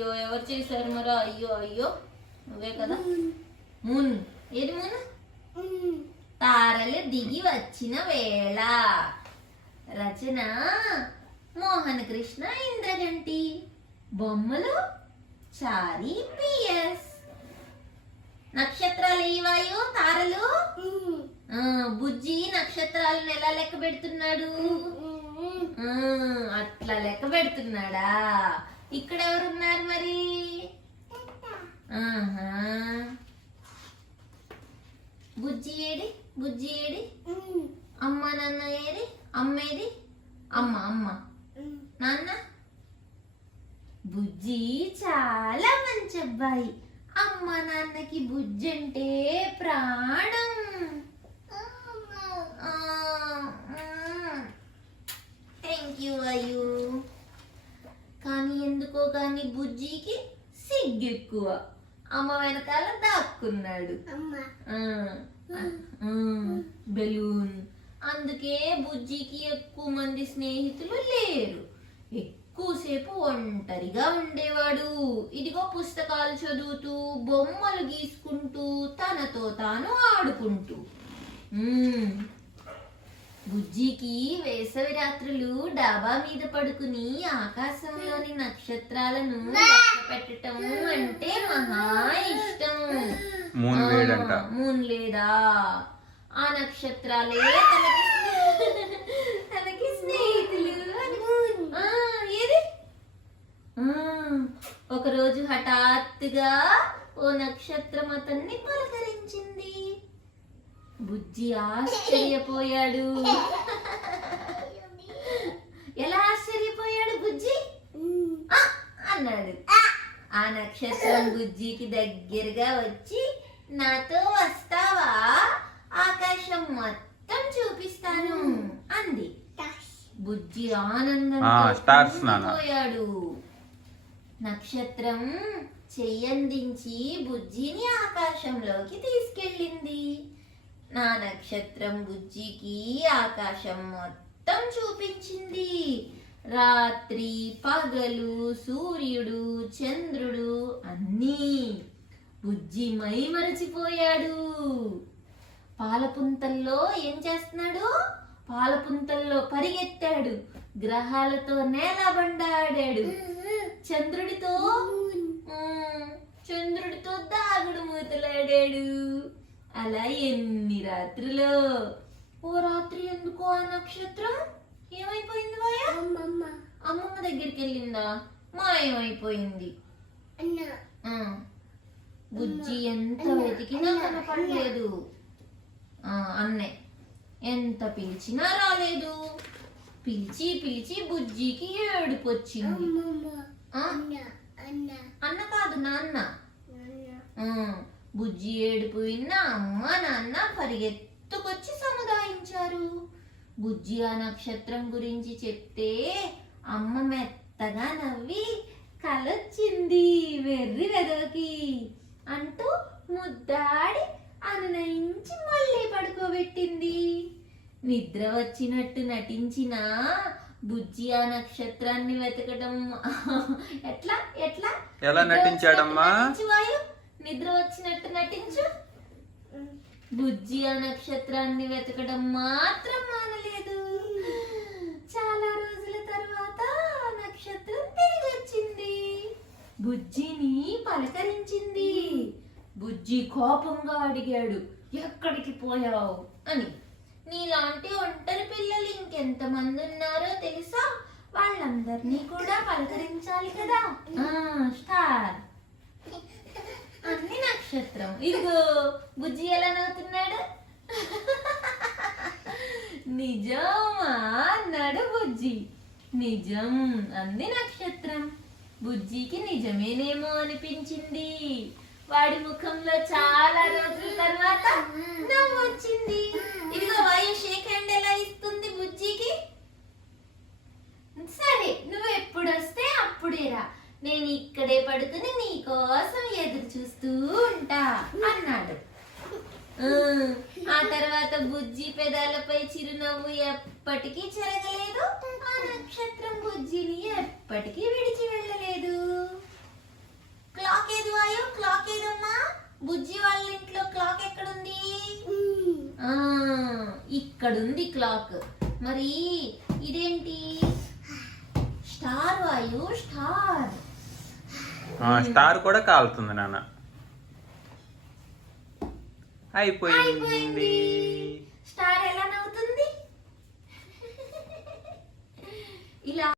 అయ్యో ఎవరు చేశారు మరి? అయ్యో అయ్యో నువ్వే కదా. మూన్ ఏది మూన్? తారలు దిగి వచ్చిన వేళ. రచన మోహన్ కృష్ణ ఇంద్రగంటి. బొమ్మలు చారి పిఎస్. నక్షత్రాలు ఏవాయో తారలు. బుజ్జి నక్షత్రాలను ఎలా లెక్క పెడుతున్నాడు? అట్లా లెక్క పెడుతున్నాడా? ఇక్కడ ఎవరున్నారు మరి? బుజ్జి ఏడి? బుజ్జి ఏడి? అమ్మ నాన్న ఏడి? అమ్మేది? అమ్మ అమ్మ నాన్న. బుజ్జి చాలా మంచి అబ్బాయి. అమ్మ నాన్నకి బుజ్జి అంటే ప్రాణం. Thank you are you. కానీ ఎందుకో కానీ బుజ్జికి సిగ్గెక్కువ. అమ్మ వెనకాల దాక్కున్నాడు బెలూన్. అందుకే బుజ్జికి ఎక్కువ మంది స్నేహితులు లేరు. ఎక్కువసేపు ఒంటరిగా ఉండేవాడు. ఇదిగో పుస్తకాలు చదువుతూ, బొమ్మలు గీసుకుంటూ, తనతో తాను ఆడుకుంటూ. బుజ్జికి వేసవి రాత్రులు డాబా మీద పడుకుని ఆకాశంలోని నక్షత్రాలను పెట్టడం అంటే మహా ఇష్టం. మూన్ లేదా ఆ నక్షత్రాలే తనకి స్నేహితులు. ఏది? ఒకరోజు హఠాత్తుగా ఓ నక్షత్రం అతన్ని పలకరించింది. బుజ్జి ఆశ్చర్యపోయాడు. ఎలా ఆశ్చర్యపోయాడు బుజ్జి? అన్నాడు. ఆ నక్షత్రం బుజ్జికి దగ్గరగా వచ్చి, నాతో వస్తావా? ఆకాశం మొత్తం చూపిస్తాను అంది. బుజ్జి ఆనందంతో పోయాడు. నక్షత్రం చెయ్యందించి బుజ్జిని ఆకాశంలోకి తీసుకెళ్ళింది. నా నక్షత్రం బుజ్జికి ఆకాశం మొత్తం చూపించింది. రాత్రి పగలు, సూర్యుడు, చంద్రుడు అన్నీ. బుజ్జి మై మరచిపోయాడు. పాలపుంతల్లో ఏం చేస్తున్నాడు? పాలపుంతల్లో పరిగెత్తాడు. గ్రహాలతో నేలబండాడాడు. చంద్రుడితో దాగుడు మూతలాడాడు. అలా ఎన్ని రాత్రులో. ఓ రాత్రి ఎందుకో ఆ నక్షత్రం ఏమైపోయింది? అమ్మమ్మ దగ్గరికి వెళ్ళిందా? మాయమైపోయింది. బుజ్జి ఎంత వెతికినా కనపడలేదు. అన్నే ఎంత పిలిచినా రాలేదు. పిలిచి పిలిచి బుజ్జికి ఏడుపు వచ్చింది. అన్న కాదు నాన్న. బుజ్జి ఏడుపు విన్న అమ్మ నాన్న పరిగెత్తుకొచ్చి సముదాయించారు. బుజ్జి ఆ నక్షత్రం గురించి చెప్తే అమ్మ మెత్తగా నవ్వి, కలొచ్చింది వెర్రి వెదవకి అంటూ ముద్దాడి అనునయించి మళ్ళీ పడుకోబెట్టింది. నిద్ర వచ్చినట్టు నటించిన బుజ్జి ఆ నక్షత్రాన్ని వెతకడం ఎట్లా ఎట్లా ఎలా నటించాడమ్మా? నిద్ర వచ్చినట్టు నటించు. బుజ్జి ఆ నక్షత్రాన్ని వెతకడం మాత్రం మానలేదు. చాలా రోజుల తర్వాత నక్షత్రం తిరిగి వచ్చింది. బుజ్జిని పలకరించింది. బుజ్జి కోపంగా అడిగాడు, ఎక్కడికి పోయావు అని. నీలాంటి ఒంటరి పిల్లలు ఇంకెంతమంది ఉన్నారో తెలుసా? వాళ్ళందరినీ కూడా పలకరించాలి కదా. స్టార్ అన్ని నక్షత్రం. ఇదిగో బుజ్జి ఎలా నవ్వుతున్నాడు. నిజమా అన్నాడు బుజ్జి. నిజం అంది నక్షత్రం. బుజ్జికి నిజమేనేమో అనిపించింది. వాడి ముఖంలో చాలా రోజుల తర్వాత నవ్వు వచ్చింది. ఇదిగో వాయు షేక్ హ్యాండ్ ఎలా ఇస్తుంది బుజ్జికి? సరే నువ్వు ఎప్పుడు వస్తే అప్పుడేరా, నేను ఇక్కడే పడుకుని నీ కోసం ఎదురు చూస్తూ ఉంటా అన్నాడు. ఆ తర్వాత బుజ్జి పెదాలపై చిరునవ్వు ఎప్పటికీ చెరగలేదు. ఆ నక్షత్రం బుజ్జిని ఎప్పటికీ విడిచి వెళ్ళలేదు. ఆ ఇక్కడుంది క్లాక్. మరి ఇదేంటి? స్టార్ వాయు, స్టార్. స్టార్ కూడా కాలుతుంది నాన్న. అయిపోయింది. స్టార్ ఎలా నవ్వుతుంది? ఇలా